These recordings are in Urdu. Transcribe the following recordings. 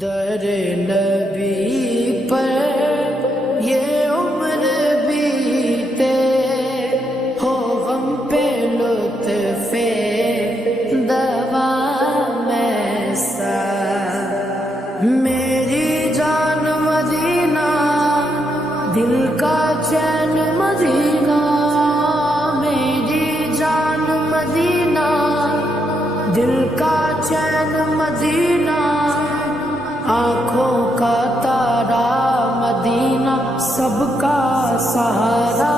در نبی پر یہ عمر بیتے ہو غم پہ لطف دوام ایسا میری جان مدینہ دل کا چین مدینہ میری جان مدینہ دل کا چین مدینہ آنکھوں کا تارا مدینہ سب کا سہارا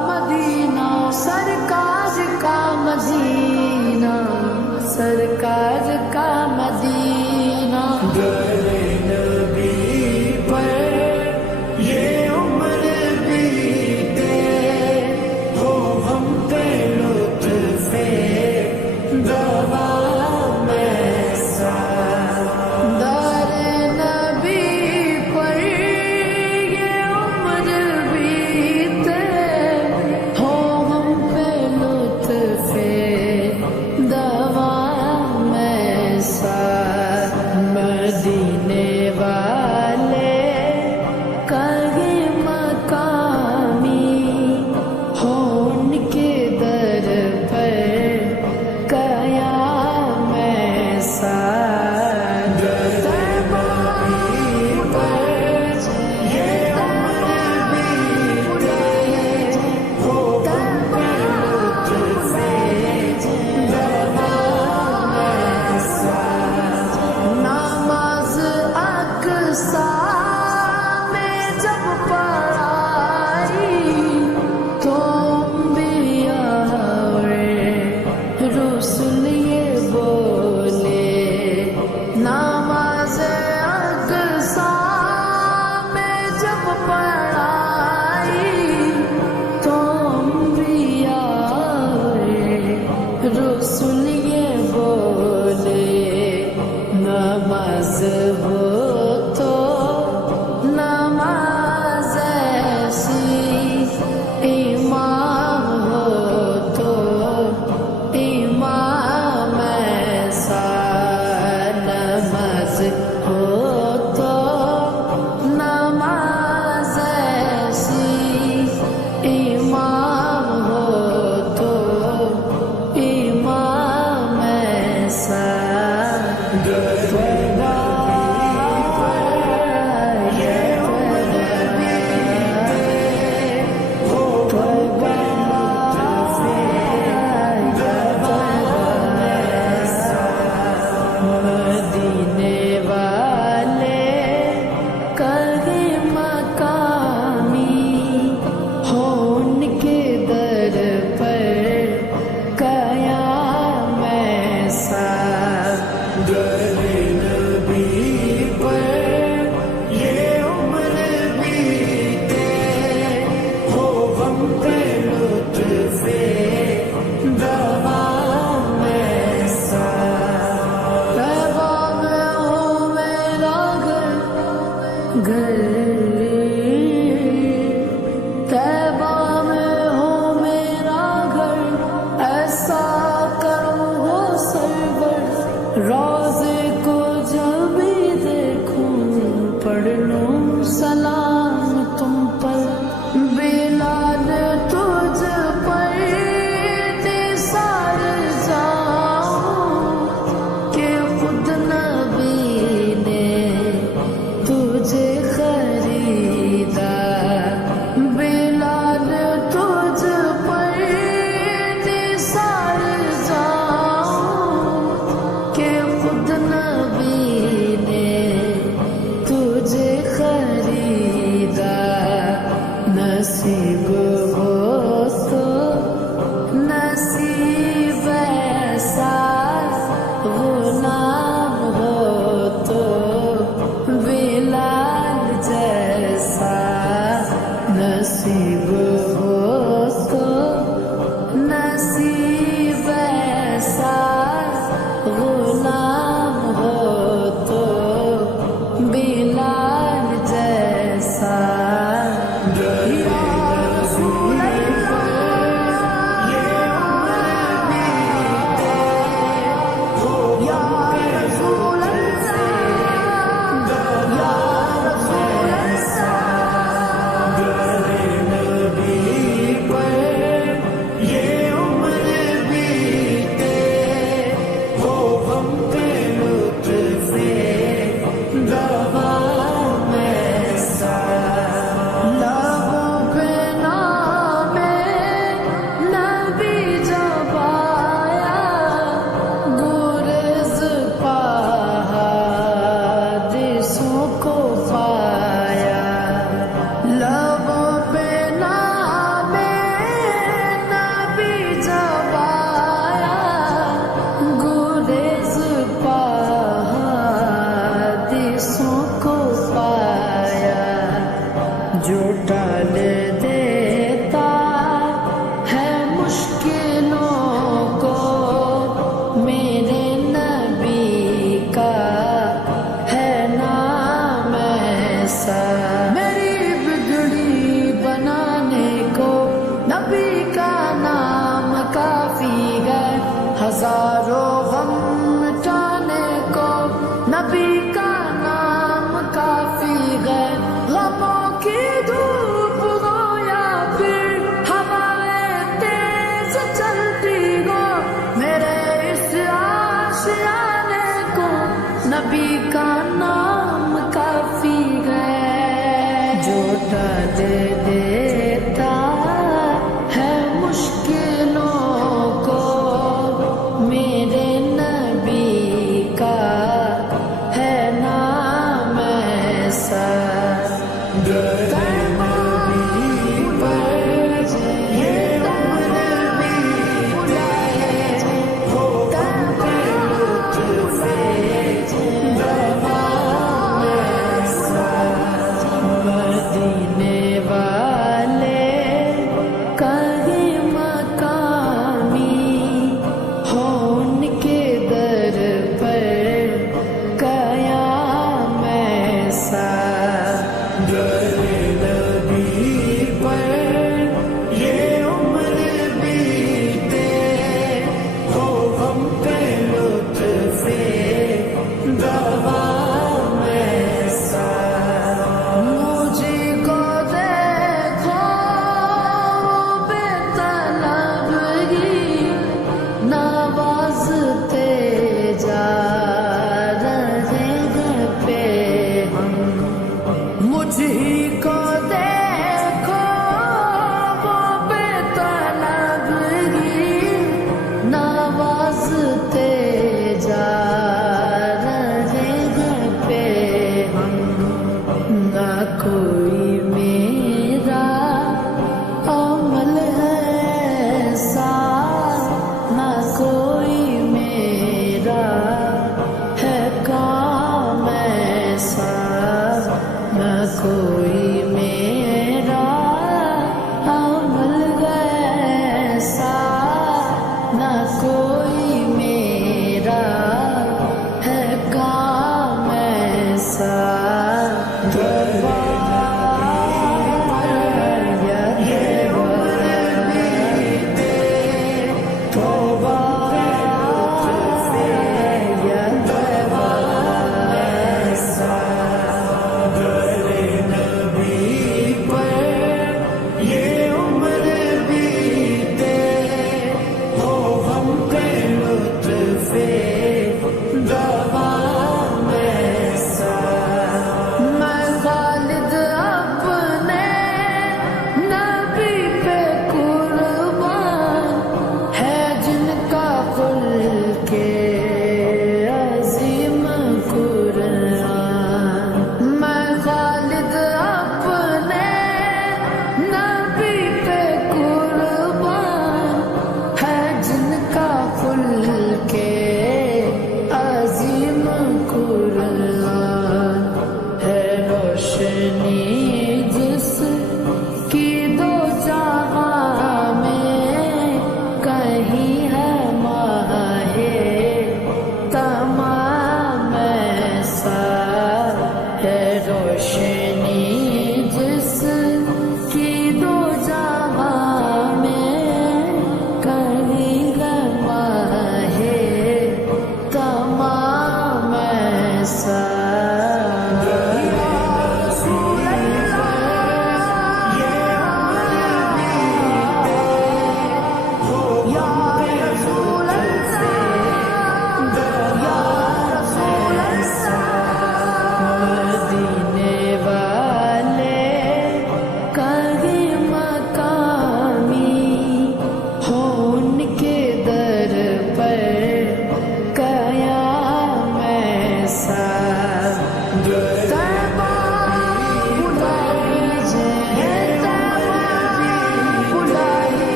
مدینہ سرکار کا مدینہ سرکار کا مدینہ در نبی پر یہ عمر بیتے ہو ہم پہ لطف دوام ایسا مدینے والے کہیں مقامی ہو ان کے در پر قیام ایسا رسول یہ بولے نماز ہو تو نماز ایسی امام ہو تو امام ایسا نماز ہو تو نماز ایسی امام ہو تو امام ایسا مدینے والے کہیں مقامی ہو ان کے در پر قیام ایسا در نبی پر یہ عمر بیتے ہو غم پہ لطف دوام ایسا پیغام ہو میرا گھر طیبہ میں ہو میرا گھر ایسا کرم ہو سرور روزے کو جب بھی دیکھوں پڑھ لوں سلام تم پر بلال تجھ پر نثار جاؤں کہ خود نبی نے تجھے خریدا بلال تجھ پر نثار جاؤں کہ خود نبی نے تجھے خریدا جو ٹال دیتا ہے مشکلوں کو میرے نبی کا ہے نام ایسا میری بگڑی بنانے کو نبی کا نام کافی ہے ہزاروں غم مٹانے کو نبی کا نام کافی ہے غموں کی دھوپ ہو یا پھر ہوائیں تیز چلتی ہو میرے اس آشیانے کو نبی کا نام کافی ہے جو ٹال دیتا ہے مشکلوں کو میرے نبی کا ہے نام ایسا مدینے والے کہیں مقامی ہو ان کے در پر قیام ایسا نبی پر یہ عمر بیتے ہو ہم پہ لطف دوام ایسا مجھے کو دیکھو بے طلبگی نوازتے جا رہے ہیں پہ ہم مجھے کو دیکھو بے طلبگی نوازتے جا رہے ہیں پہ ہم نہ کوئی میرا عمل ہے ایسا نہ کوئی میرا ہے کام ایسا نہ کوئی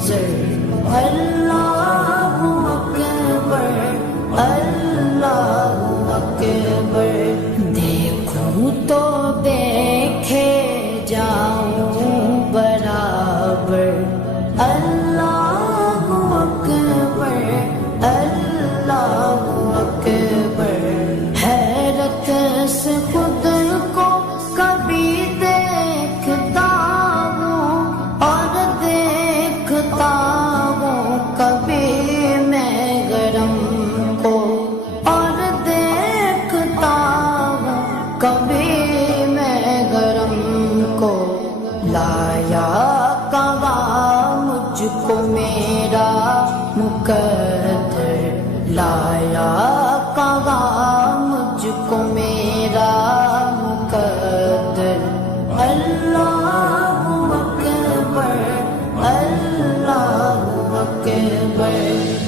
منظر اللہ اکبر اللہ اکبر دیکھوں تو دیکھے جاؤں برابر اللہ اکبر اللہ اکبر حیرت سے خود کو کبھی دیکھتا ہوں اور دیکھتا ہوں کبھی میں گرم کو اور دیکھتا ہوں کبھی میں گرم کو لایا کہاں مجھ کو میرا مقدر لایا کہاں مجھ کو میرا مقدر اللہ اکبر اللہ اکبر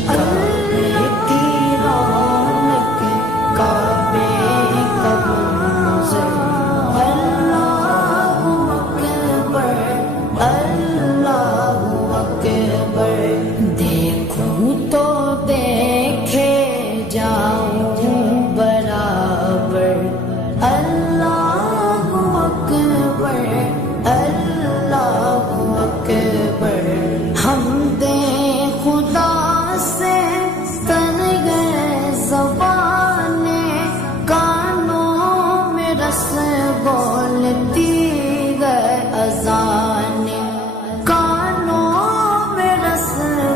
کعبے کی رونق کعبے کا منظر اللہ اکبر اللہ اکبر دیکھوں تو دیکھے جاؤں برابر اللہ اکبر اللہ اکبر ہم دے خدا سے تن گئے زبانیں کانوں میں رس بولتی گئے اذانیں کانوں میں رس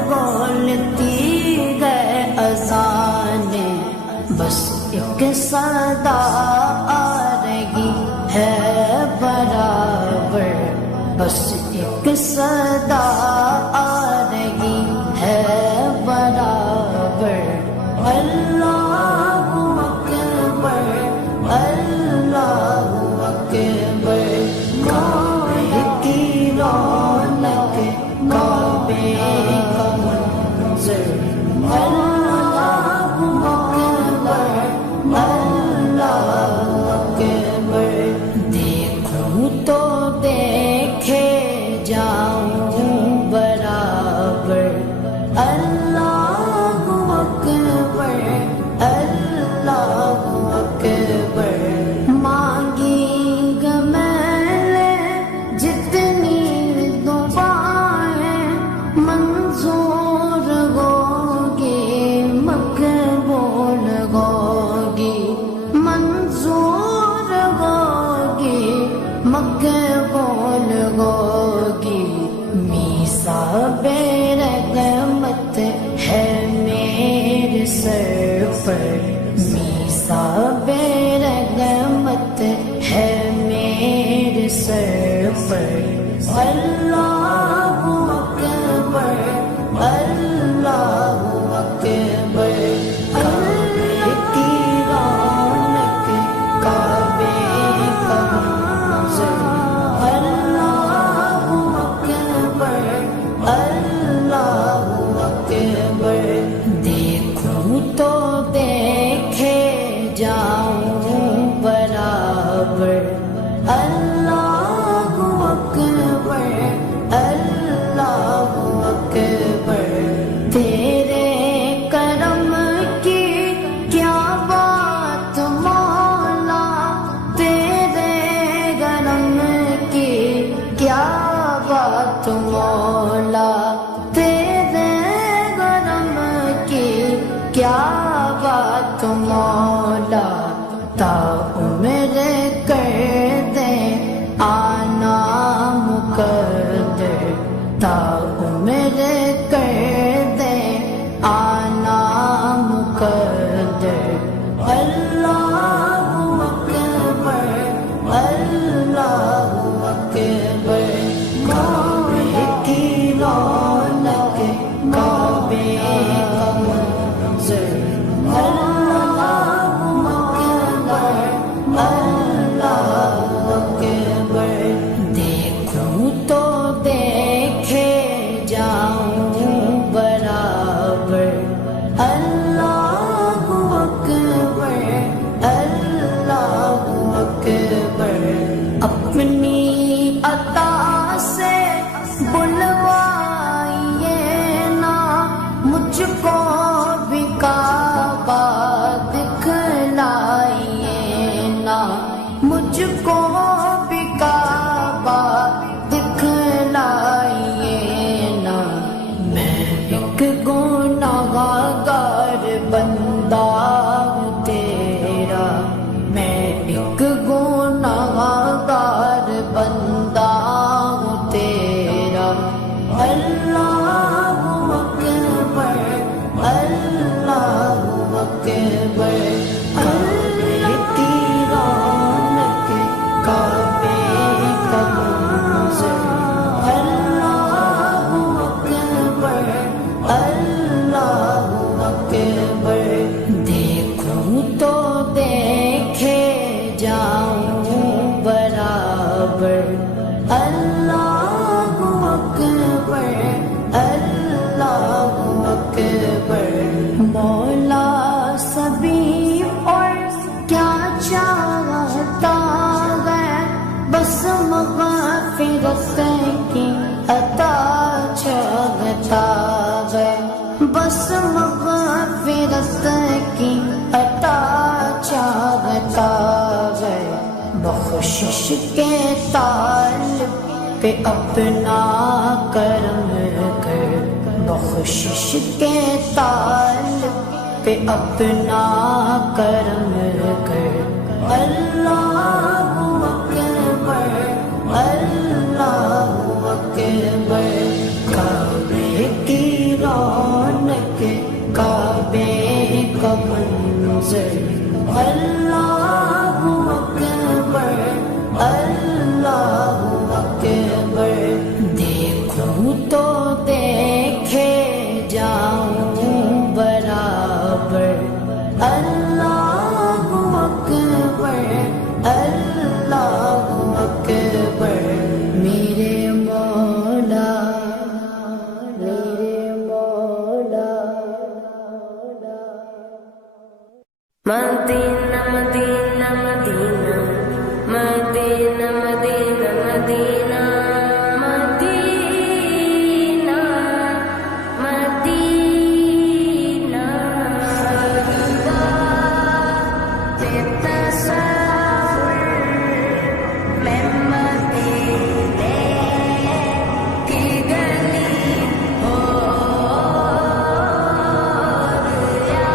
بولتی گئے اذانیں بس ایک صدا آ رہی ہے برابر بس ایک صدا آ رہی ہے برابر اللہ اکبر اللہ اکبر کعبے کی رونق کعبے کا منظر اللہ اکبر اللہ اکبر دیکھوں تو دیکھے جاؤں برابر اللہ اکبر اللہ اکبر مانگی گا میں نے جتنی دعائیں منظور ہوگی مقبول ہوگی منظور ہوگی مقبول ہوگی میثاق رحمت ہے میرے سر پر میثاق رحمت ہے میرے سر پر اللہ اکبر اللہ اکبر کعبے کی رونق کعبے کا منظر اللہ اکبر اللہ اکبر دیکھوں تو دیکھے جاؤں برابر اللہ اکبر اللہ اکبر تیرے کرم کی کیا بات مولا تیرے کرم کی کیا بات مولا تیرے کرم کی کیا بات مولا تا عمر کر دے آنا مقدر تا عمر کر دے آنا مقدر اللہ اکبر اللہ اکبر کعبے کی رونق کعبے کا منظر اللہ اکبر اللہ اکبر دیکھوں تو دیکھے جاؤں ایک گناہگار بندہ ہوں تیرا، میں ایک گناہگار بندہ ہوں تیرا، اللہ اکبر اللہ اکبر، کعبے کی رونق کعبے کا منظر، اللہ اکبر اللہ اکبر، دیکھوں تو دیکھے جاؤں برابر، اللہ اکبر اللہ اکبر، مولا سبھی اور کیا چاہتا ہے، بس مغفرت کی عطا چاہتا ہے، بس مغفرت کی عطا چاہتا ہے، بخشش کے طالب پہ اپنا کرم کر، بخشش کے طالب پہ اپنا کرم کر، اللہ اکبر اللہ اکبر، کعبے کی رونق کعبے کا منظر، اللہ اکبر اللہ اکبر، دیکھوں تو دیکھے جاؤں برابر، اللہ اکبر اللہ اکبر، میرے مولا میرے مولا، مدینہ مدینہ مدینہ مدینہ مدینہ مدینہ مدینہ مدینہ، بے تصور میں مدینے کی گلی ہو یا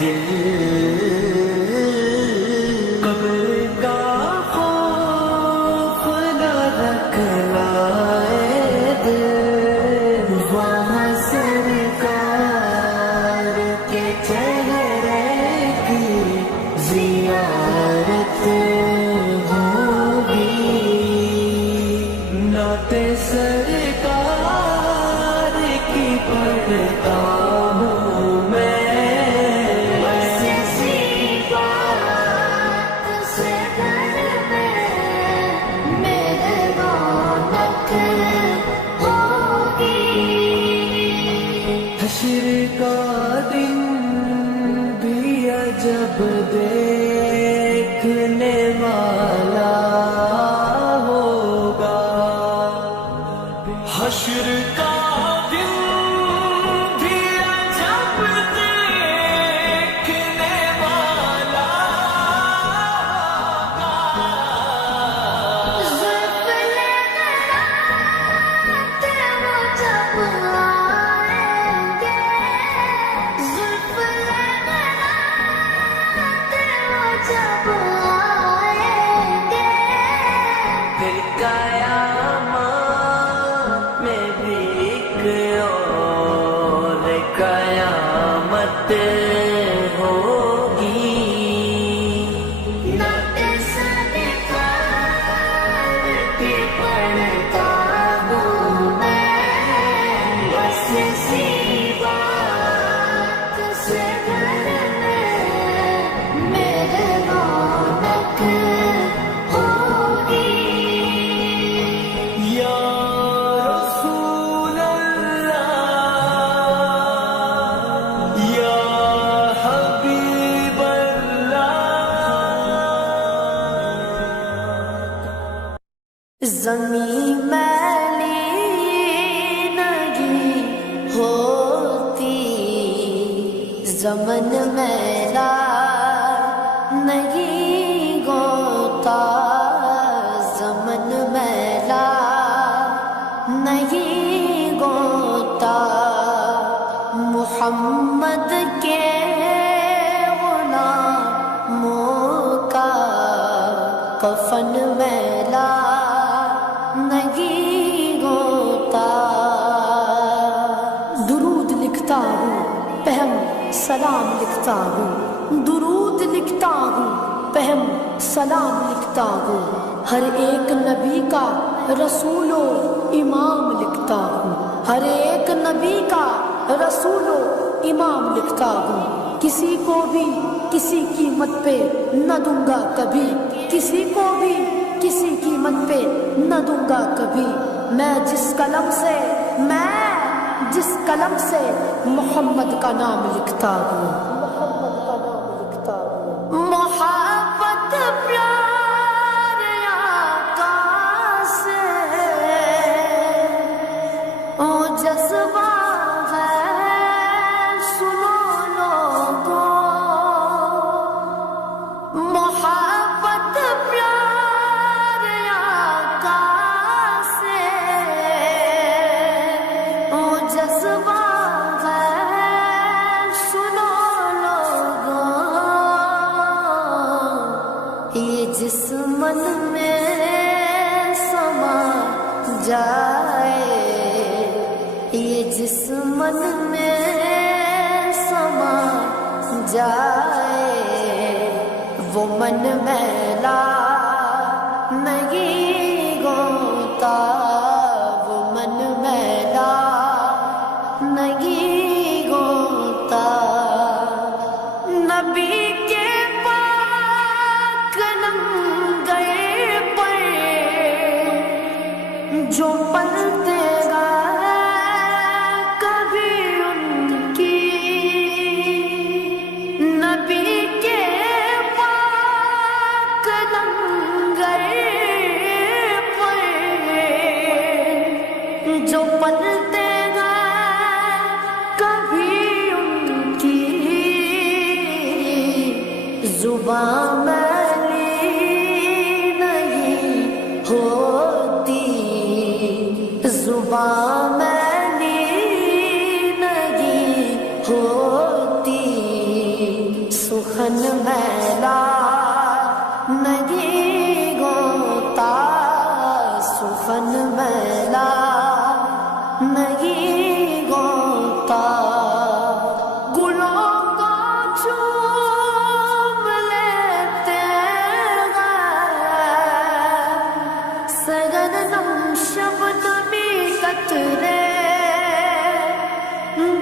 دل قبر کا خوف نہ رکھنا اے دل، وہاں سرکار کے چہرے کی زیارت ہوگی، نعت سرکار کی پڑھتا ہوں میں، بس اسی بات سے دل میں میرے رونق ہوگی۔ حشر کا دن بھی عجب دیکھنے والا ہوگا، حشر کا دن بھی عجب دیکھنے والا ہوگا، زلف لہراتے وہ جب آئیں گے، زلف لہراتے وہ جب آئیں گے، پھر قیامت میں بھی ایک اور قیامت ہوگی، نعت سرکار کی پڑھتا ہوں میں، بس اسی بات سے دل میں میرے رونق ہوگی۔ یا رسول اللہ، یا حبیب اللہ، زمین میلی نہیں ہوتی، زمن میلا نہیں ہوتا، زمن میلا نہیں ہوتا، محمد کے غلاموں کا کفن میلا نہیں ہوتا۔ درود لکھتا ہوں پہم سلام لکھتا ہوں، درود لکھتا ہوں پہم سلام لکھتا ہوں، ہر ایک نبی کا رسول و امام لکھتا ہوں، ہر ایک نبی کا رسول و امام لکھتا ہوں، کسی کو بھی کسی قیمت پہ نہ دوں گا کبھی، کسی کو بھی کسی قیمت پہ نہ دوں گا کبھی، میں جس قلم سے محمد کا نام لکھتا ہوں، محمد کا نام لکھتا ہوں۔ محبت پیار آقا سے او جذبہ ہے، سنو لوگوں، محبت پیار آقا سے او جذبہ ہے، سنو لوگوں، یہ جس من میں سما جائے، یہ جس من میں سما جائے، وہ من میلا نہیں ہوتا، وہ من میلا نہیں ہوتا۔ نبی کے پاک لنگر پر جو پلتے گئے کبھی ان کی، نبی کے پاک لنگر پر جو پلتے گئے کبھی ان کی، زبان میلی نہیں ہوتی، زبان میلی نہیں ہوتی، سخن میلا نہیں ہوتا سخن میلا نہیں ہوتا گلوں کو چوم لیتے ہیں سرگرم شبنمی قطرے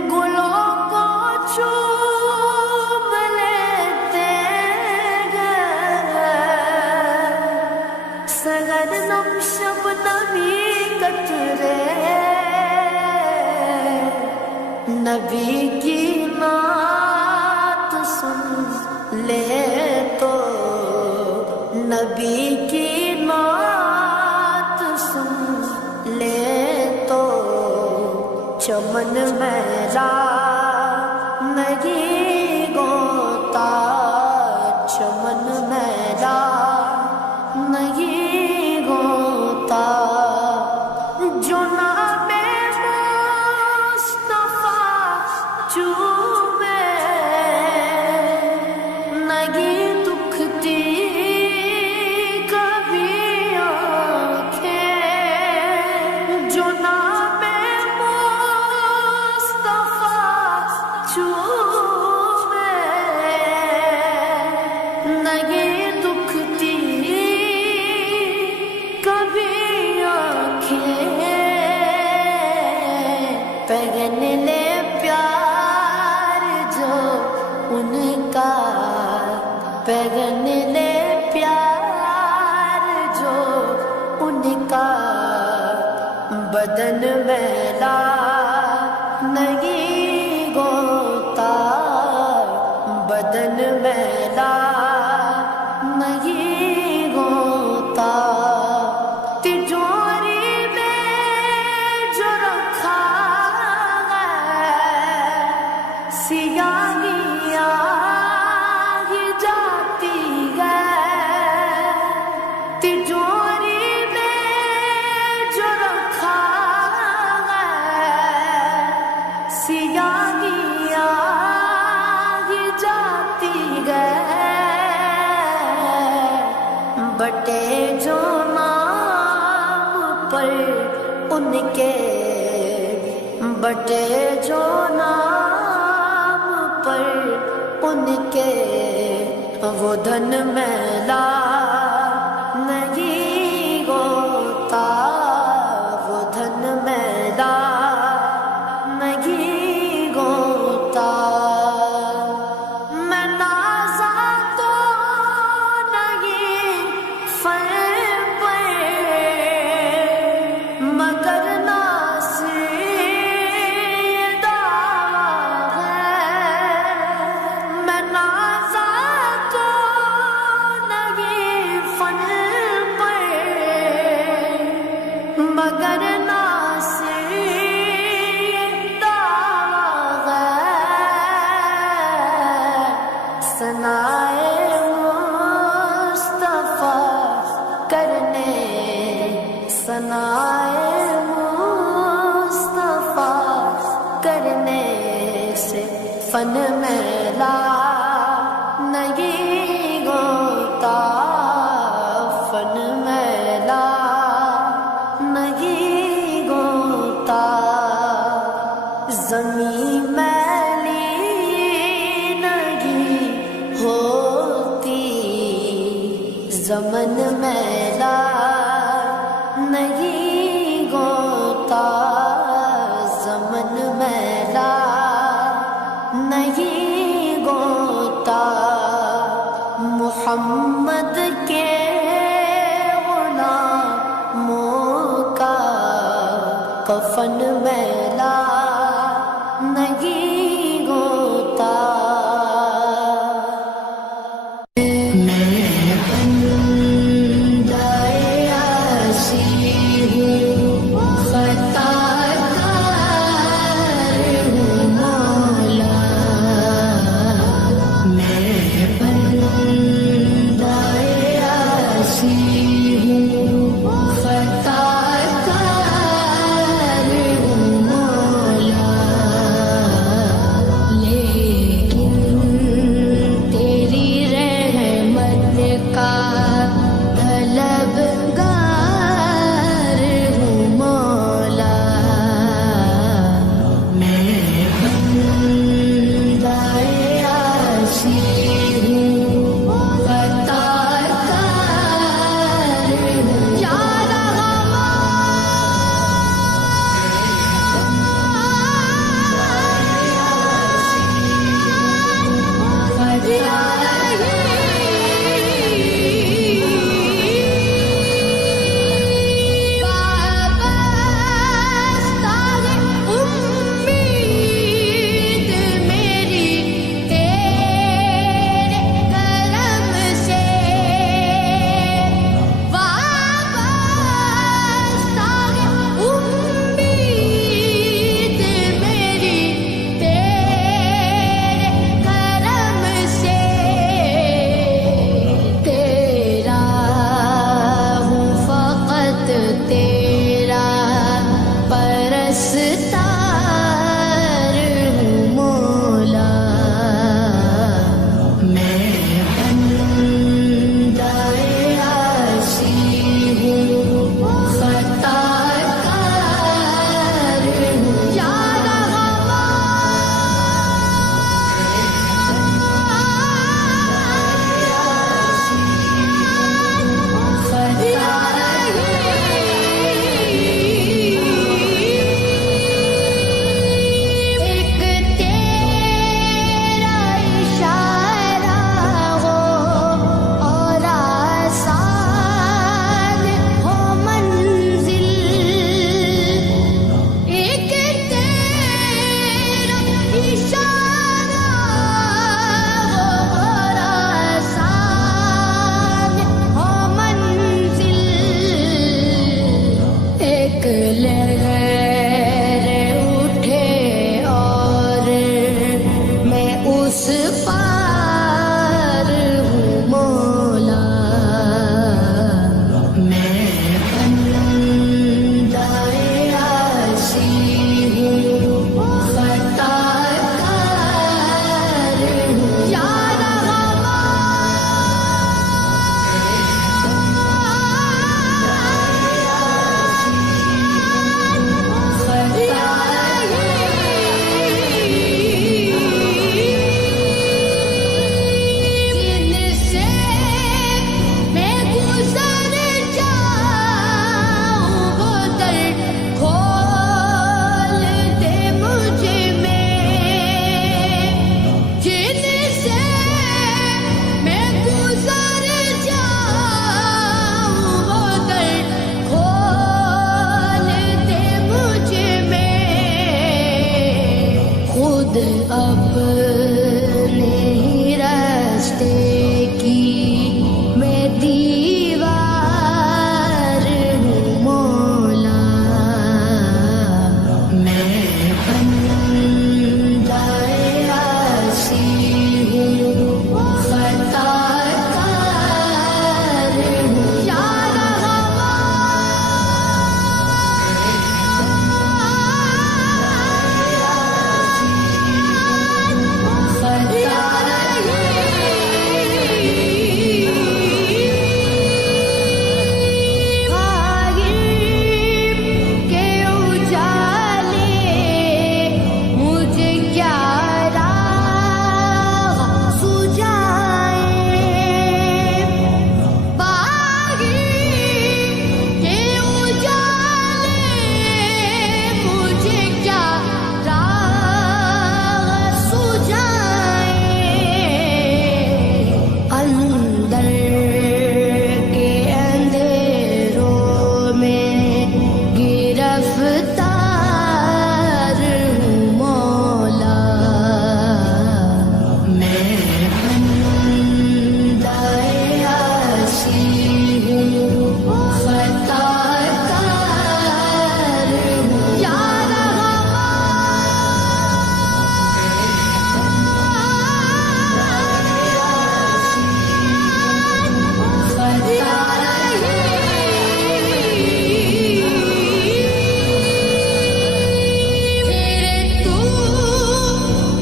گلوں کو چوم لیتے ہیں سرگرم شبنمی قطرے نبی کی نعت سن لے تو نبی کی نعت سن لے تو چمن میلا نہیں ہوتا چمن میلا نہیں ہوتا جو نام مصطفیٰ چومے نہیں دکھتی کبھی آنکھیں جو نام مصطفیٰ چومے نہیں دکھتی کبھی آنکھیں پہن لے پیار جو ان کا پہن لے پیار جو ان کا بدن میلا نہیں ہوتا بدن میلا نہیں ہوتا تجوری میں جو رکھا ہے سیاہیاں ہی جاتی ہے تجوری میں جو رکھا ہے سیاہیاں ہی جاتی ہے بٹے جو نام پر ان کے بٹے جو نام پر ان کے وہ دھن میلا نہیں ہوتا وہ دھن میلا نہیں ہوتا میں نازا تو نہیں فر پہ مگر ناصر یہ دعویٰ ہے میں نازا تو نہیں فن پہ مگر ناصر یہ دعویٰ ہے ثنائے مصطفیٰ کرنے ثنائے مصطفیٰ کرنے سے فن میلا نہیں ہوتا فن میلا نہیں ہوتا زمین میلی نہیں ہوتی زمن میلا نہیں ہوتا زمن میلا نہیں ہوتا محمد کے غلاموں کا کفن میلا نہیں ہوتا تیری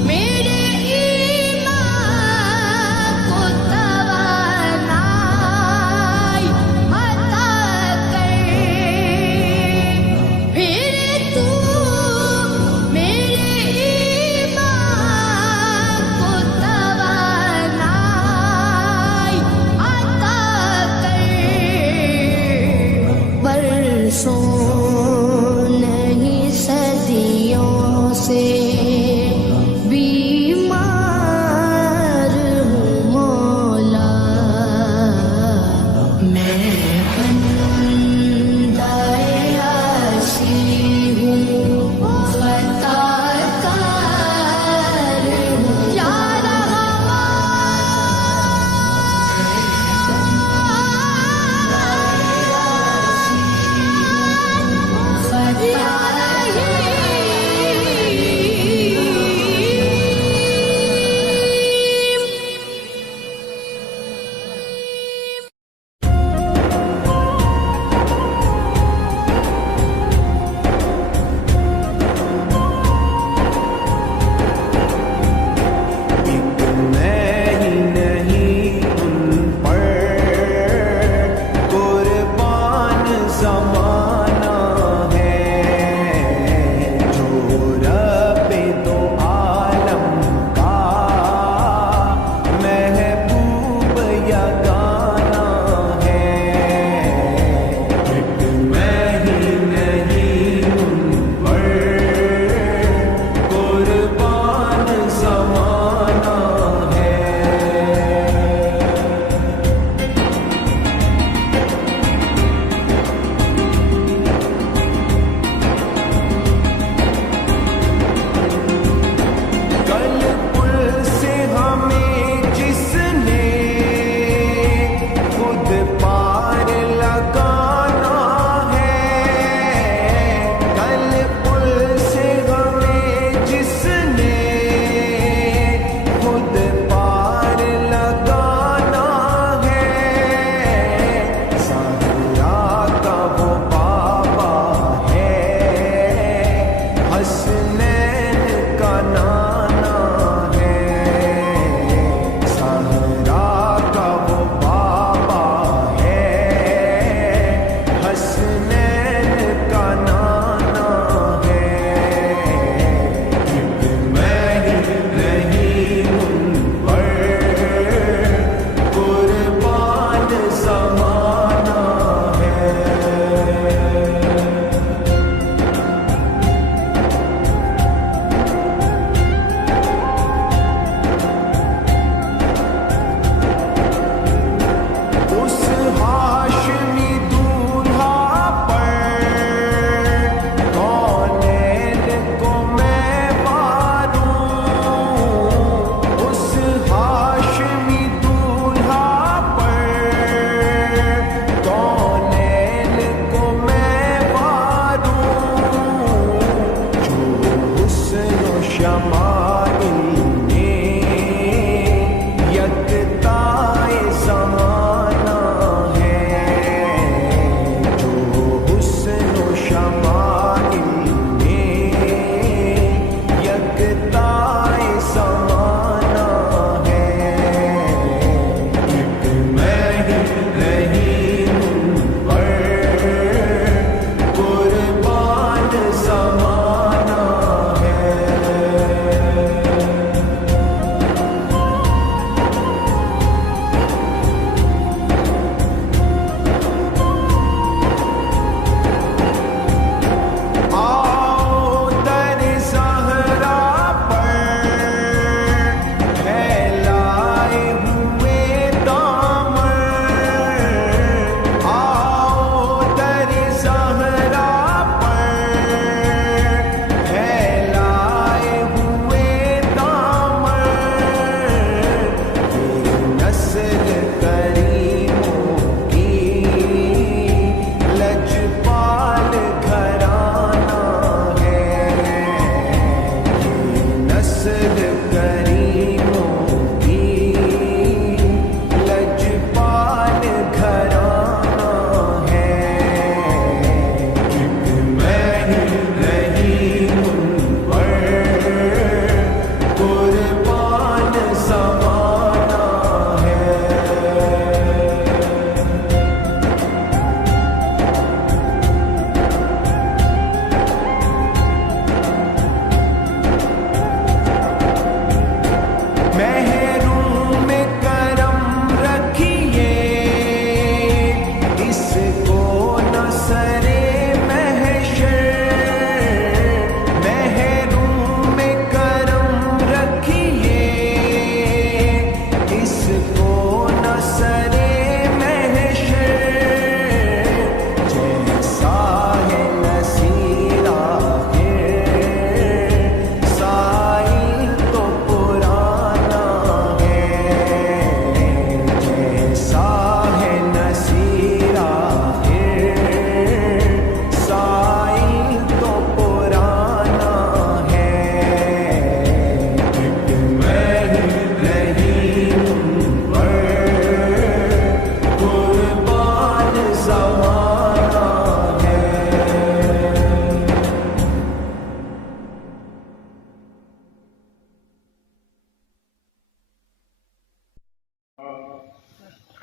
میرے ایمان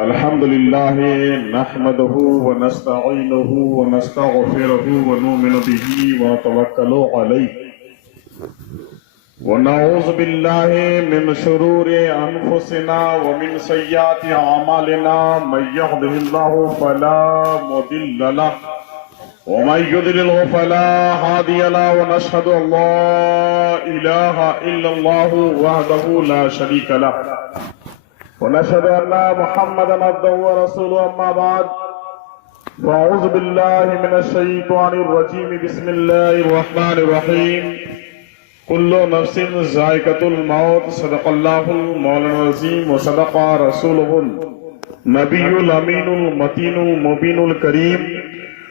الحمد لله نحمده ونستعينه ونستغفره ونؤمن به ونتوكل عليه ونعوذ بالله من شرور أنفسنا ومن سيئات أعمالنا من يهده الله فلا مضل له ومن يضلل فلا هادي له ونشهد أن لا إله إلا الله وحده لا شريك له ونشهد أن محمدا عبده ورسوله أما بعد فأعوذ بالله من الشيطان الرجيم بسم الله الرحمن الرحيم كل نفس ذائقة الموت صدق الله المولى العظيم وصدق رسوله النبي الأمين المتين المبين الكريم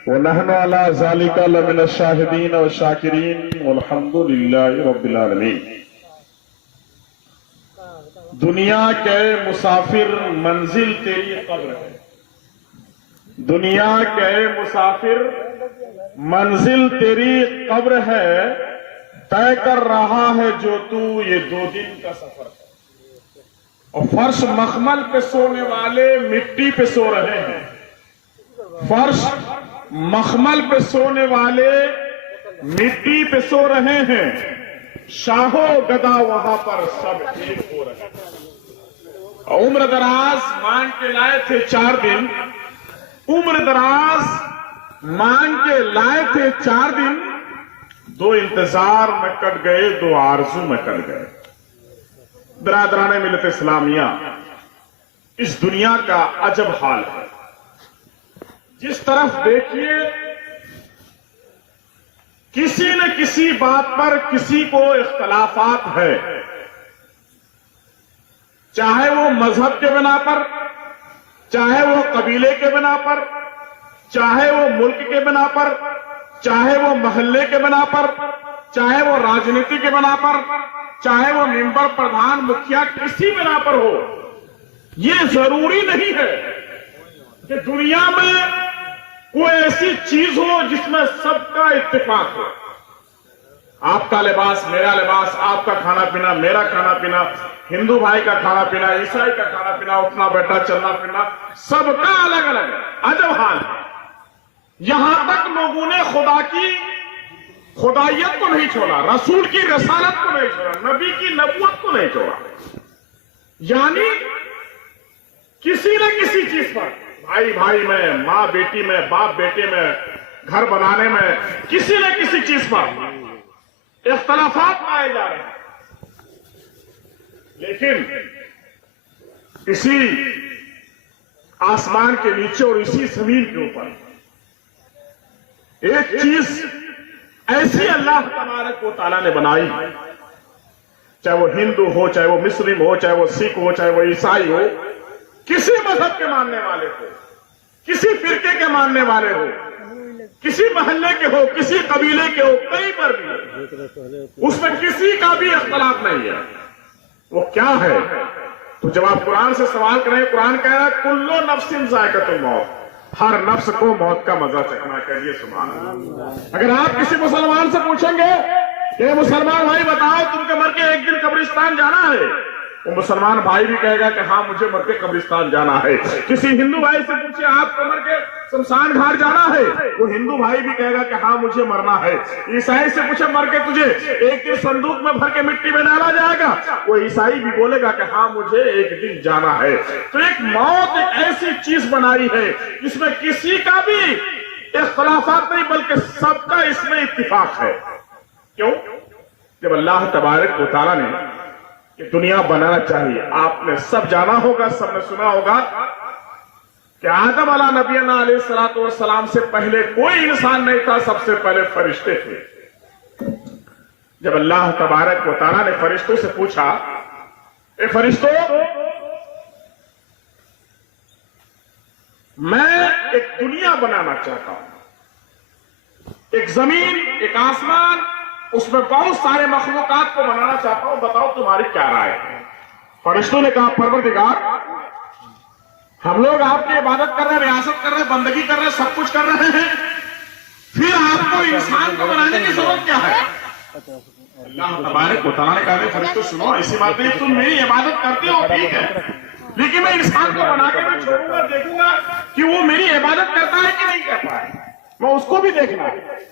ونحن على ذلك لمن الشاهدين والشاكرين والحمد لله رب العالمين. دنیا کے مسافر منزل تیری قبر ہے. دنیا کے مسافر منزل تیری قبر ہے. طے کر رہا ہے جو تو یہ 2 دن کا سفر ہے. اور فرش مخمل پہ سونے والے مٹی پہ سو رہے ہیں. فرش مخمل پہ سونے والے مٹی پہ سو رہے ہیں. شاہو گدا وہاں پر سب ایک ہو رہے ہیں. عمر دراز مانگ کے لائے تھے 4 دن. عمر دراز مانگ کے لائے تھے 4 دن. 2 انتظار میں کٹ گئے, 2 آرزو میں کٹ گئے. برادران ملت اسلامیہ, اس دنیا کا عجب حال ہے. جس طرف دیکھیے کسی نہ کسی بات پر کسی کو اختلافات ہے. چاہے وہ مذہب کے بنا پر, چاہے وہ قبیلے کے بنا پر, چاہے وہ ملک کے بنا پر, چاہے وہ محلے کے بنا پر, چاہے وہ راجنیتی کے بنا پر, چاہے وہ ممبر پردھان مکھیا کسی بنا پر ہو. یہ ضروری نہیں ہے کہ دنیا میں کوئی ایسی چیز ہو جس میں سب کا اتفاق ہو. آپ کا لباس میرا لباس, آپ کا کھانا پینا میرا کھانا پینا, ہندو بھائی کا کھانا پینا عیسائی کا کھانا پینا, اٹھنا بیٹھنا چلنا پھرنا سب کا الگ الگ ہے. عجب حال ہے. یہاں تک لوگوں نے خدا کی خدائیت کو نہیں چھوڑا, رسول کی رسالت کو نہیں چھوڑا, نبی کی نبوت کو نہیں چھوڑا. یعنی کسی نہ کسی چیز پر, بھائی بھائی میں, ماں بیٹی میں, باپ بیٹے میں, گھر بنانے میں, کسی نہ کسی چیز پر اختلافات پائے جا رہے ہیں. لیکن اسی آسمان کے نیچے اور اسی زمین کے اوپر ایک چیز ایسی اللہ تبارک و تعالیٰ نے بنائی, چاہے وہ ہندو ہو, چاہے وہ مسلم ہو, چاہے وہ سکھ ہو, چاہے وہ عیسائی ہو, کسی مذہب کے ماننے والے ہو, کسی فرقے کے ماننے والے ہو, کسی محلے کے ہو, کسی قبیلے کے ہو, کہیں پر بھی اس میں کسی کا بھی اختلاف نہیں ہے. وہ کیا ہے؟ تو جب آپ قرآن سے سوال کریں, قرآن کہہ رہا ہے کلو نفس ذائقۃ الموت, ہر نفس کو موت کا مزہ چکھنا چاہیے. سبحان اللہ. اگر آپ کسی مسلمان سے پوچھیں گے کہ مسلمان بھائی بتاؤ تم کے مر کے ایک دن قبرستان جانا ہے, وہ مسلمان بھائی بھی کہے گا کہ ہاں مجھے مر کے قبرستان جانا ہے. کسی ہندو بھائی سے پوچھے آپ کو مر کے شمشان گھاٹ جانا ہے, وہ ہندو بھائی بھی کہے گا کہ ہاں مجھے مرنا ہے. عیسائی سے پوچھے مر کے تجھے ایک دن صندوق میں بھر کے مٹی میں ڈالا جائے گا, وہ عیسائی بھی بولے گا کہ ہاں مجھے ایک دن جانا ہے. تو ایک موت ایک ایسی چیز بنائی ہے جس میں کسی کا بھی اختلافات نہیں بلکہ سب کا اس میں اتفاق ہے. کیوں؟ جب اللہ تبارک و تعالیٰ نے کہ دنیا بنانا چاہیے, آپ نے سب جانا ہوگا, سب نے سنا ہوگا کہ آدم علیہ نبینا علیہ الصلوۃ والسلام سے پہلے کوئی انسان نہیں تھا, سب سے پہلے فرشتے تھے. جب اللہ تبارک و تعالیٰ نے فرشتوں سے پوچھا, اے فرشتوں میں ایک دنیا بنانا چاہتا ہوں, ایک زمین, ایک آسمان, اس میں بہت سارے مخلوقات کو بنانا چاہتا ہوں, بتاؤ تمہاری کیا رائے ہے؟ فرشتوں نے کہا پروردگار ہم لوگ آپ کی عبادت کر رہے ہیں, ریاست کر رہے ہیں, بندگی کر رہے ہیں, سب کچھ کر رہے ہیں, پھر آپ کو انسان کو بنانے کی ضرورت کیا ہے؟ اللہ تبارک و تعالیٰ نے کہا فرشتوں سنو, ایسی بات نہیں, تم میری عبادت کرتے ہو ٹھیک ہے, لیکن میں انسان کو بنا کے میں چھوڑوں گا، دیکھوں گا کہ وہ میری عبادت کرتا ہے کہ نہیں کرتا ہے، میں اس کو بھی دیکھنا ہے۔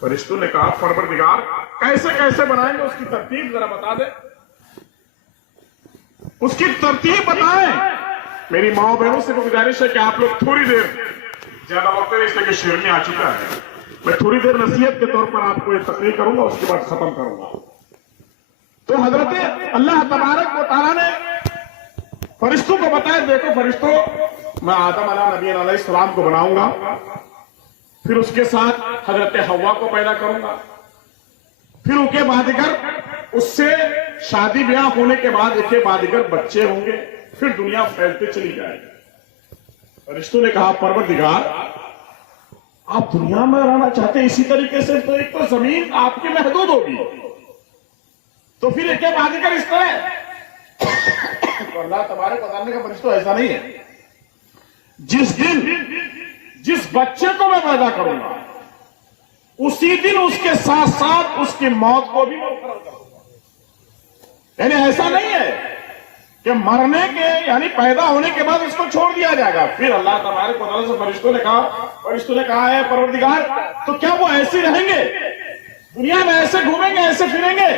فرشتوں نے کہا پروردگار کیسے کیسے بنائیں گے، اس کی ترتیب ذرا بتا دے، اس کی ترتیب بتائیں۔ میری ماں بہنوں سے گزارش ہے کہ آپ لوگ تھوڑی دیر، زیادہ وقت ہے اس لیے کہ شیر میں آ چکا ہے، میں تھوڑی دیر نصیحت کے طور پر آپ کو یہ تقریر کروں گا، اس کے بعد ختم کروں گا۔ تو حضرت اللہ تبارک و تعالیٰ نے فرشتوں کو بتایا، دیکھو فرشتوں، میں آدم علیہ السلام کو بناؤں گا، پھر اس کے ساتھ حضرت حوا کو پیدا کروں گا، پھر ان کے بعد اس سے شادی بیاہ ہونے کے بعد اس کے بعد بچے ہوں گے، پھر دنیا پھیلتے چلی جائے گی۔ فرشتوں نے کہا پروردگار آپ دنیا میں رہنا چاہتے ہیں اسی طریقے سے، تو ایک تو زمین آپ کی محدود ہوگی، تو پھر ایک کے بعد اس طرح تو اللہ تبارک و تعالیٰ نے کہا فرشتوں ایسا نہیں ہے، جس دن جس بچے کو میں پیدا کروں گا اسی دن اس کے ساتھ ساتھ اس کی موت کو بھی مقرر کروں گا۔ یعنی ایسا نہیں ہے کہ مرنے کے یعنی پیدا ہونے کے بعد اس کو چھوڑ دیا جائے گا۔ پھر اللہ تبارک و تعالیٰ سے فرشتوں نے کہا ہے پروردگار تو کیا وہ ایسے رہیں گے، دنیا میں ایسے گھومیں گے، ایسے پھریں گے؟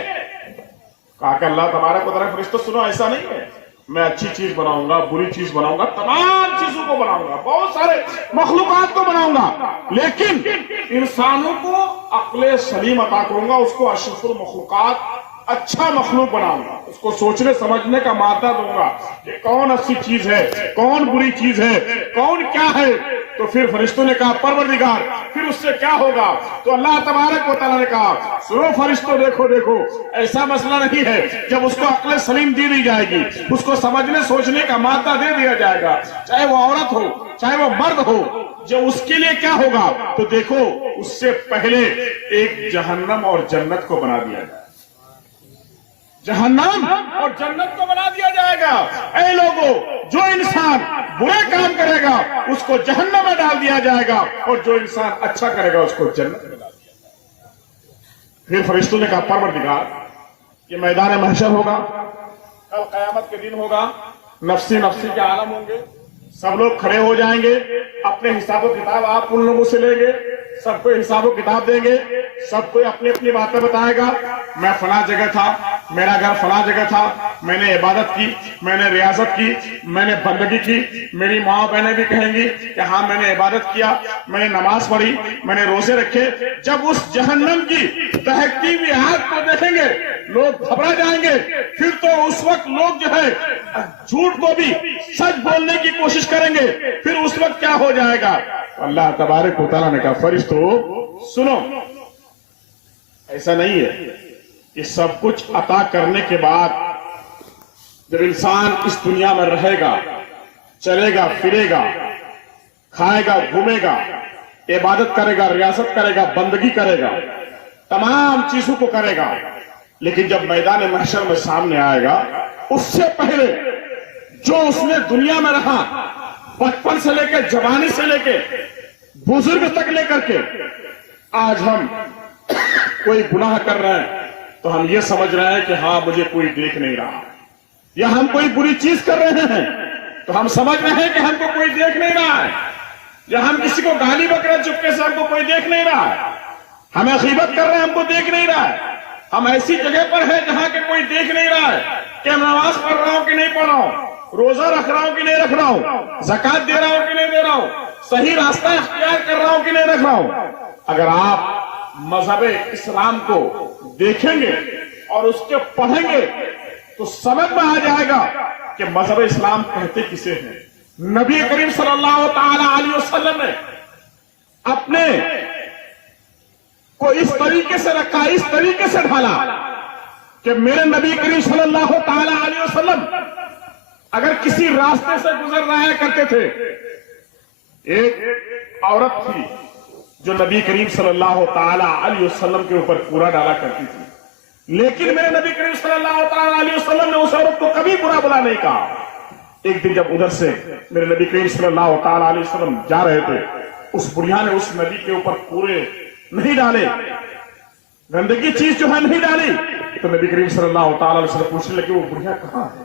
کہا کہ اللہ تبارک و تعالیٰ فرشتوں سنو، ایسا نہیں ہے، میں اچھی چیز بناؤں گا، بری چیز بناؤں گا، تمام چیزوں کو بناؤں گا، بہت سارے مخلوقات کو بناؤں گا، لیکن انسانوں کو عقل سلیم عطا کروں گا، اس کو اشرف المخلوقات اچھا مخلوق بناؤں گا، اس کو سوچنے سمجھنے کا مادہ دوں گا کہ کون اچھی چیز ہے، کون بری چیز ہے، کون کیا ہے۔ تو پھر فرشتوں نے کہا پروردگار پھر اس سے کیا ہوگا؟ تو اللہ تبارک و تعالیٰ نے کہا سنو فرشتوں، دیکھو ایسا مسئلہ نہیں ہے، جب اس کو عقل سلیم دی جائے گی، اس کو سمجھنے سوچنے کا مادہ دے دیا جائے گا، چاہے وہ عورت ہو چاہے وہ مرد ہو، جو اس کے لیے کیا ہوگا؟ تو دیکھو اس سے پہلے ایک جہنم اور جنت کو بنا دیا جائے، جہنم اور جنت کو بنا دیا جائے گا۔ اے لوگوں، جو انسان برے کام کرے گا اس کو جہنم میں ڈال دیا جائے گا، اور جو انسان اچھا کرے گا اس کو جنت میں ڈال دیا جائے گا۔ پھر فرشتوں نے کہا پروردگار یہ میدان محشر ہوگا، کل قیامت کے دن ہوگا، نفسی نفسی کے عالم ہوں گے، سب لوگ کھڑے ہو جائیں گے، اپنے حساب و کتاب آپ ان لوگوں سے لیں گے، سب کو حساب و کتاب دیں گے، سب کو اپنی اپنی باتیں بتائے گا، میں فلاں جگہ تھا، میرا گھر فلاں جگہ تھا، میں نے عبادت کی، میں نے ریاضت کی، میں نے بندگی کی۔ میری ماں بہنیں بھی کہیں گی کہ ہاں میں نے عبادت کیا، میں نے نماز پڑھی، میں نے روزے رکھے۔ جب اس جہنم کی دہکتی ہوئی آگ کو دیکھیں گے لوگ گھبرا جائیں گے، پھر تو اس وقت لوگ جو ہے جھوٹ کو بھی سچ بولنے کی کوشش کریں گے، پھر اس وقت کیا ہو جائے گا؟ اللہ تبارک و تعالیٰ نے کہا فرشتوں سنو، ایسا نہیں ہے کہ سب کچھ عطا کرنے کے بعد جب انسان اس دنیا میں رہے گا، چلے گا، پھرے گا، کھائے گا، گھومے گا، عبادت کرے گا، ریاست کرے گا، بندگی کرے گا، تمام چیزوں کو کرے گا، لیکن جب میدان محشر میں سامنے آئے گا اس سے پہلے جو اس نے دنیا میں رہا، بچپن سے لے کے جوانی سے لے کے بزرگ تک لے کر کے، آج ہم کوئی گناہ کر رہے ہیں تو ہم یہ سمجھ رہے ہیں کہ ہاں مجھے کوئی دیکھ نہیں رہا، یا ہم کوئی بری چیز کر رہے ہیں تو ہم سمجھ رہے ہیں کہ ہم کو کوئی دیکھ نہیں رہا ہے، یا ہم کسی کو گالی بک رہے ہیں چپکے سے، ہم کو کوئی دیکھ نہیں رہا ہے، ہمیں غیبت کر رہے ہیں ہم کو دیکھ نہیں رہا ہے، ہم ایسی جگہ پر ہیں جہاں کہ کوئی دیکھ نہیں رہا ہے کہ میں نماز پڑھ رہا ہوں کہ نہیں پڑھ رہا ہوں، روزہ رکھ رہا ہوں کہ نہیں رکھ رہا ہوں، زکات دے رہا ہوں کہ نہیں دے رہا ہوں، صحیح راستہ اختیار کر رہا ہوں کہ نہیں رکھ رہا ہوں۔ اگر آپ مذہب اسلام کو دیکھیں گے اور اس کے پڑھیں گے تو سمجھ میں آ جائے گا کہ مذہب اسلام کہتے کسے ہیں۔ نبی کریم صلی اللہ تعالی علیہ وسلم نے اپنے کو اس طریقے سے رکھا، اس طریقے سے ڈھالا کہ میرے نبی کریم صلی اللہ تعالی علیہ وسلم اگر کسی راستے سے گزر رہا کرتے تھے، ایک عورت تھی جو نبی کریم صلی اللہ تعالی علیہ وسلم کے اوپر کوڑا ڈالا کرتی تھی، لیکن میرے نبی کریم صلی اللہ تعالی علیہ وسلم نے اس عورت کو کبھی برا بلا نہیں کہا۔ ایک دن جب ادھر سے میرے نبی کریم صلی اللہ تعالی علیہ وسلم جا رہے تھے، اس بڑھیا نے اس نبی کے اوپر کوڑے نہیں ڈالے، گندگی چیز جو ہے نہیں ڈالی، تو نبی کریم صلی اللہ تعالی علیہ وسلم پوچھنے لگے وہ بڑھیا کہاں ہے؟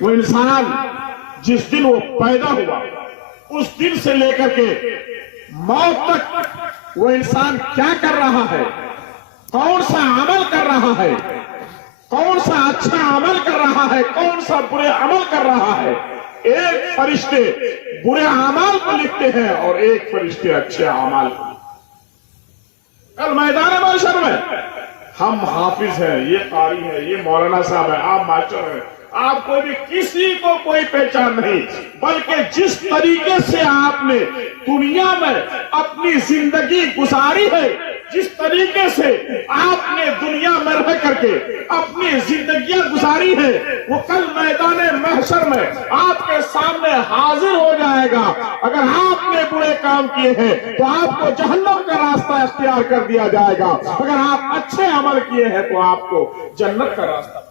وہ انسان جس دن وہ پیدا ہوا اس دن سے لے کر کے موت تک وہ انسان کیا کر رہا ہے، کون سا عمل کر رہا ہے، کون سا اچھا عمل کر رہا ہے، کون سا برے عمل کر رہا ہے. ایک فرشتے برے اعمال کو لکھتے ہیں اور ایک فرشتے اچھے اعمال کو. کل میدان محشر میں ہم حافظ ہیں، یہ قاری ہے، یہ مولانا صاحب ہے، آپ ماسٹر ہیں، آپ کو بھی کسی کو کوئی پہچان نہیں، بلکہ جس طریقے سے آپ نے دنیا میں اپنی زندگی گزاری ہے، جس طریقے سے آپ نے دنیا میں رہ کر کے اپنی زندگیاں گزاری ہے، وہ کل میدان محشر میں آپ کے سامنے حاضر ہو جائے گا. اگر آپ نے برے کام کیے ہیں تو آپ کو جہنم کا راستہ اختیار کر دیا جائے گا، اگر آپ اچھے عمل کیے ہیں تو آپ کو جنت کا راستہ.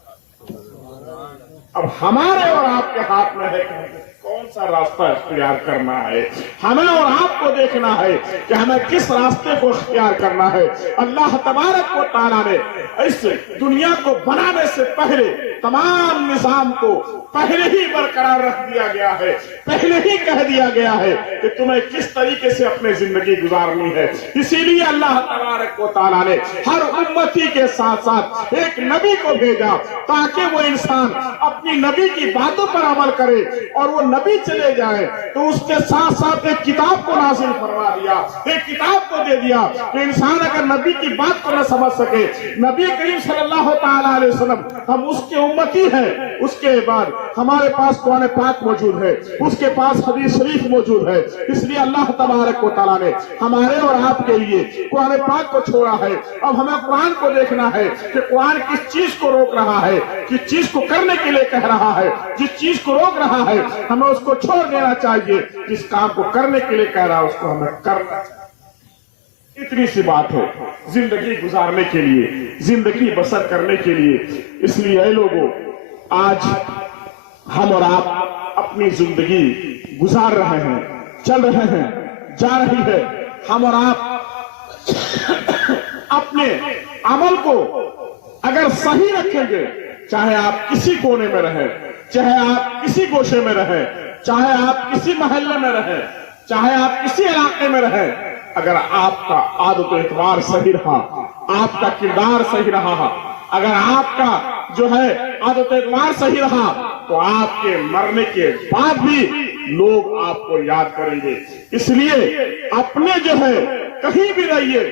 اب ہمارے اور آپ کے ہاتھ میں ہے کہ کون سا راستہ اختیار کرنا ہے. ہمیں اور آپ کو دیکھنا ہے کہ ہمیں کس راستے کو اختیار کرنا ہے. اللہ تبارک و تعالیٰ نے اس دنیا کو بنانے سے پہلے تمام نظام کو پہلے ہی برقرار رکھ دیا گیا ہے، پہلے ہی کہہ دیا گیا ہے کہ تمہیں کس طریقے سے اپنی زندگی گزارنی ہے. اسی لیے اللہ تبارک و تعالیٰ نے ہر امتی کے ساتھ ساتھ ایک نبی کو بھیجا تاکہ وہ انسان اپنی نبی کی باتوں پر عمل کرے، اور وہ نبی چلے جائے تو اس کے ساتھ ساتھ ایک کتاب کو نازل فرما دیا، ایک کتاب کو دے دیا کہ انسان اگر نبی کی بات کو نہ سمجھ سکے، نبی کریم صلی اللہ تعالیٰ علیہ وسلم ہم اس کے امتی ہیں، اس کے بعد ہمارے پاس قرآن پاک موجود ہے، اس کے پاس حدیث شریف موجود ہے. اس لیے اللہ تبارک و تعالیٰ نے ہمارے اور آپ کے لیے قرآن پاک کو چھوڑا ہے. اب ہمیں قرآن کو دیکھنا ہے کہ قرآن کس چیز کو روک رہا ہے، کس چیز کو کرنے کے لیے کہہ رہا ہے، جس چیز کو روک رہا ہے ہمیں اس کو چھوڑ دینا چاہیے، جس کام کو کرنے کے لیے کہہ رہا ہے اس کو ہمیں کرنا چاہیے. اتنی سی بات ہے زندگی گزارنے کے لیے، زندگی بسر کرنے کے لیے. اس لیے اے لوگوں، آج ہم اور آپ اپنی زندگی گزار رہے ہیں، چل رہے ہیں، جا رہی ہے. ہم اور آپ اپنے عمل کو اگر صحیح رکھیں گے، چاہے آپ کسی کونے میں رہیں، چاہے آپ کسی گوشے میں رہیں، چاہے آپ کسی محلے میں رہیں، چاہے آپ کسی علاقے میں رہیں، اگر آپ کا عادت و اعتبار صحیح رہا، آپ کا کردار صحیح رہا، اگر آپ کا جو ہے عادت و اعتبار صحیح رہا، تو آپ کے مرنے کے بعد بھی لوگ آپ کو یاد کریں گے. اس لیے اپنے جو ہے کہیں بھی رہیے،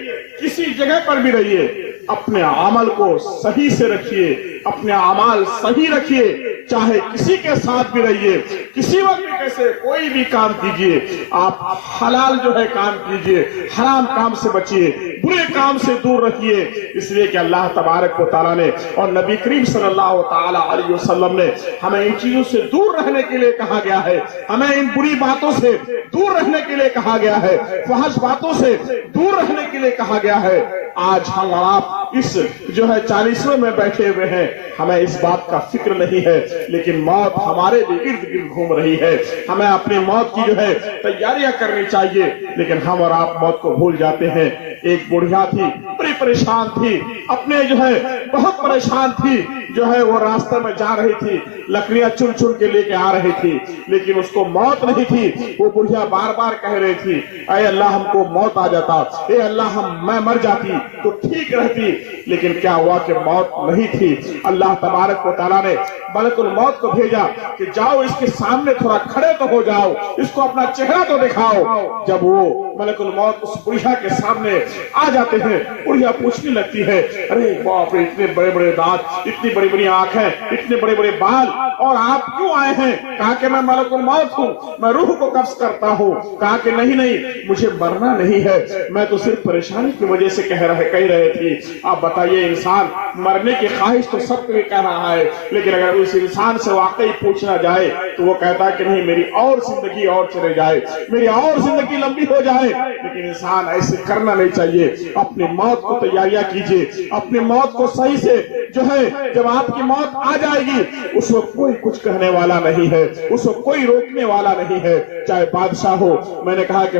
کسی جگہ پر بھی رہیے، اپنے عمل کو صحیح سے رکھیے، اپنے اعمال صحیح رکھیے. چاہے کسی کے ساتھ بھی رہیے، کسی وقت بھی کیسے کوئی بھی کام کیجیے، آپ حلال جو ہے کام کیجیے، حرام کام سے بچیے، برے کام سے دور رکھیے. اس لیے کہ اللہ تبارک و تعالیٰ نے اور نبی کریم صلی اللہ تعالیٰ علیہ وسلم نے ہمیں ان چیزوں سے دور رہنے کے لیے کہا گیا ہے، ہمیں ان بری باتوں سے دور رہنے کے لیے کہا گیا ہے، فحش باتوں سے دور رہنے کے لیے کہا گیا ہے. آج ہم اور آپ اس جو ہے 40ویں میں بیٹھے ہوئے ہیں، ہمیں اس بات کا فکر نہیں ہے، لیکن موت ہمارے بھی ارد گرد گھوم رہی ہے. ہمیں اپنی موت کی جو ہے تیاریاں کرنی چاہیے، لیکن ہم اور آپ موت کو بھول جاتے ہیں. ایک بڑھیا تھی، بڑی پریشان تھی، اپنے جو ہے بہت پریشان تھی، جو ہے وہ راستے میں جا رہی تھی، لکڑیاں چن چن کے لے کے آ رہی تھی، لیکن اس کو موت نہیں تھی. وہ بڑھیا بار بار کہہ رہی تھی، اے اللہ ہم کو موت آ جاتا، اے اللہ میں مر جاتی تو ٹھیک رہتی. لیکن کیا ہوا کہ موت نہیں تھی. اللہ تبارک و تعالیٰ نے ملک الموت کو بھیجا کہ جاؤ اس کے سامنے تھوڑا کھڑے تو ہو جاؤ، اس کو اپنا چہرہ تو دکھاؤ. جب وہ ملک الموت اس بڑھیا کے سامنے آ جاتے ہیں، بڑھیا پوچھنے لگتی ہے، ارے باپ رے، اتنے بڑے بڑے دانت، اتنی بڑی بڑی آنکھیں، اتنے بڑے بڑے بال، اور آپ کیوں آئے ہیں؟ کہا کہ میں ملک الموت ہوں، میں روح کو قبض کرتا ہوں. کہا کہ نہیں، مجھے مرنا نہیں ہے، میں تو صرف پریشانی کی وجہ سے کہہ رہے تھی. آپ بتائیے، انسان مرنے کی خواہش تو سب کو کہہ رہا ہے، لیکن اگر اس انسان سے واقعی پوچھنا جائے تو وہ کہتا ہے کہ نہیں، میری اور زندگی اور چلے جائے، میری اور زندگی لمبی ہو جائے. لیکن انسان ایسے کرنا نہیں چاہیے. اپنی موت کو تیاریاں کیجیے، اپنی موت کو صحیح سے جو ہے، جب آپ کی موت آ جائے گی اس وقت کوئی کچھ کہنے والا نہیں ہے، اس وقت کوئی روکنے والا نہیں ہے. چاہے بادشاہ ہو، میں نے کہا کہ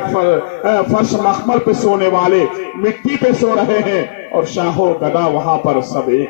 فرش مخمل پہ سونے والے مٹی پہ سو رہے ہیں، اور شاہو گدا وہاں پر سب ایک.